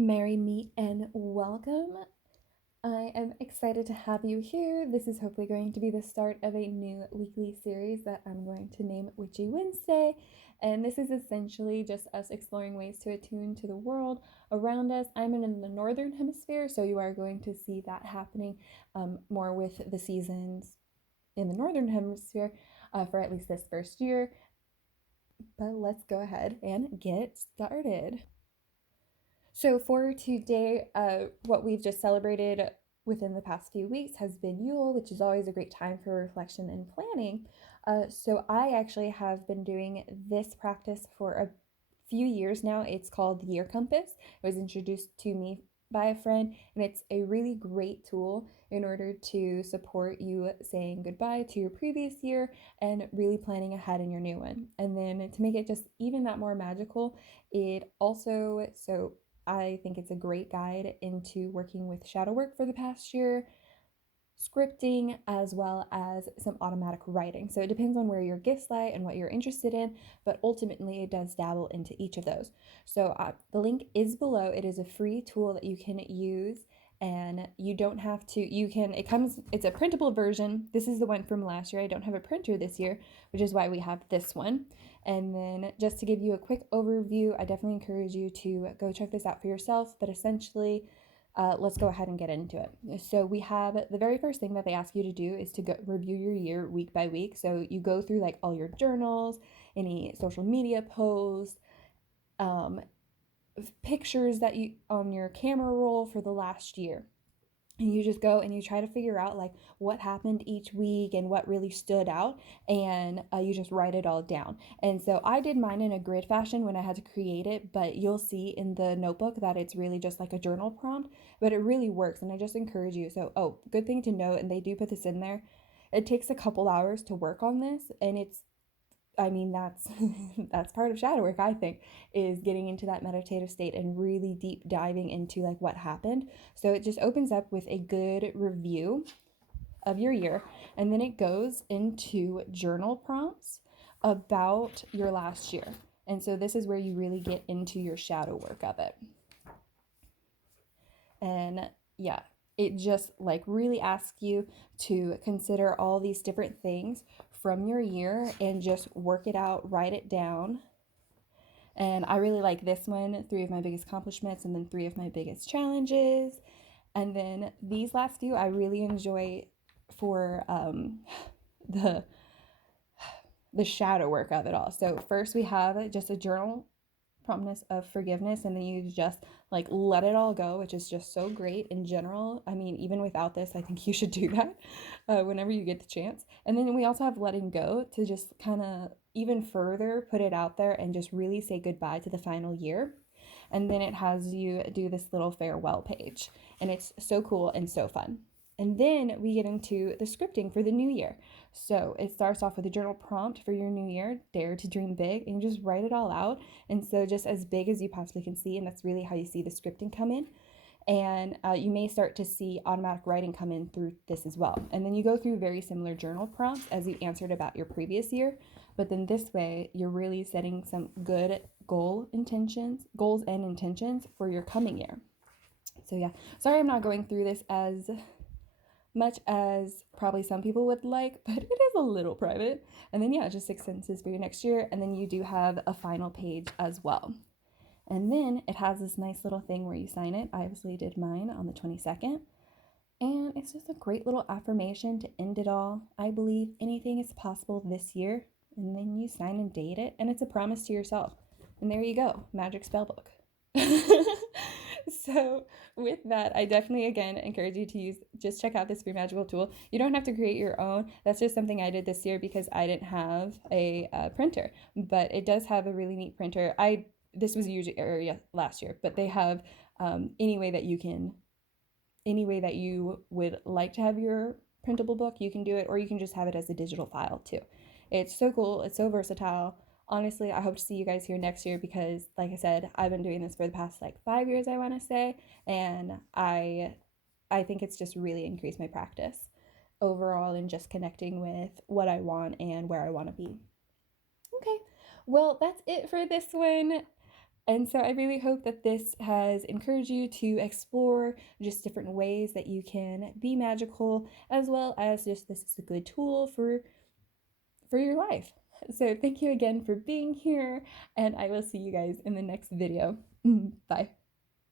Marry me and welcome. I am excited to have you here. This is hopefully going to be the start of a new weekly series that I'm going to name Witchy Wednesday. And this is essentially just us exploring ways to attune to the world around us. I'm in the northern hemisphere, so you are going to see that happening more with the seasons in the northern hemisphere for at least this first year. But let's go ahead and get started. So for today, what we've just celebrated within the past few weeks has been Yule, which is always a great time for reflection and planning. So I actually have been doing this practice for a few years now. It's called YearCompass. It was introduced to me by a friend, and it's a really great tool in order to support you saying goodbye to your previous year and really planning ahead in your new one. And then to make it just even that more magical, it also, so I think it's a great guide into working with shadow work for the past year, scripting, as well as some automatic writing. So it depends on where your gifts lie and what you're interested in, but ultimately it does dabble into each of those. So the link is below. It is a free tool that you can use, and you don't have to, it's a printable version. This is the one from last year. I don't have a printer this year, which is why we have this one. And then just to give you a quick overview, I definitely encourage you to go check this out for yourself, but essentially let's go ahead and get into it. So we have the very first thing that they ask you to do is to go review your year week by week. So you go through like all your journals, any social media posts, pictures that you on your camera roll for the last year. And you just go and you try to figure out like what happened each week and what really stood out, and you just write it all down. And so I did mine in a grid fashion when I had to create it, but you'll see in the notebook that it's really just like a journal prompt, but it really works, and I just encourage you. So good thing to note, and they do put this in there, it takes a couple hours to work on this, and that's that's part of shadow work, I think, is getting into that meditative state and really deep diving into like what happened. So it just opens up with a good review of your year, and then it goes into journal prompts about your last year. And so this is where you really get into your shadow work of it. And yeah, it just like really asks you to consider all these different things from your year and just work it out, write it down. And I really like this one, 3 of my biggest accomplishments and then 3 of my biggest challenges. And then these last few I really enjoy for the shadow work of it all. So first we have just a journal promptness of forgiveness, and then you just like let it all go, which is just so great in general. I mean, even without this, I think you should do that whenever you get the chance. And then we also have letting go, to just kind of even further put it out there and just really say goodbye to the final year. And then it has you do this little farewell page, and it's so cool and so fun. And then we get into the scripting for the new year. So it starts off with a journal prompt for your new year, dare to dream big, and you just write it all out. And so just as big as you possibly can see, and that's really how you see the scripting come in. And you may start to see automatic writing come in through this as well. And then you go through very similar journal prompts as you answered about your previous year. But then this way, you're really setting some good goals and intentions for your coming year. So yeah, sorry I'm not going through this as much as probably some people would like, but it is a little private. And then yeah, just 6 sentences for your next year, and then you do have a final page as well. And then it has this nice little thing where you sign it. I obviously did mine on the 22nd. And it's just a great little affirmation to end it all. I believe anything is possible this year. And then you sign and date it, and it's a promise to yourself. And there you go, magic spell book. So with that, I definitely again encourage you to just check out this free magical tool. You don't have to create your own. That's just something I did this year because I didn't have a printer, but it does have a really neat printer. This was last year, but they have any way that you would like to have your printable book, you can do it, or you can just have it as a digital file too. It's so cool. It's so versatile. Honestly, I hope to see you guys here next year because, like I said, I've been doing this for the past 5 years, I want to say, and I think it's just really increased my practice overall in just connecting with what I want and where I want to be. Okay, well, that's it for this one. And so I really hope that this has encouraged you to explore just different ways that you can be magical, as well as just this is a good tool for your life. So thank you again for being here, and I will see you guys in the next video. Bye.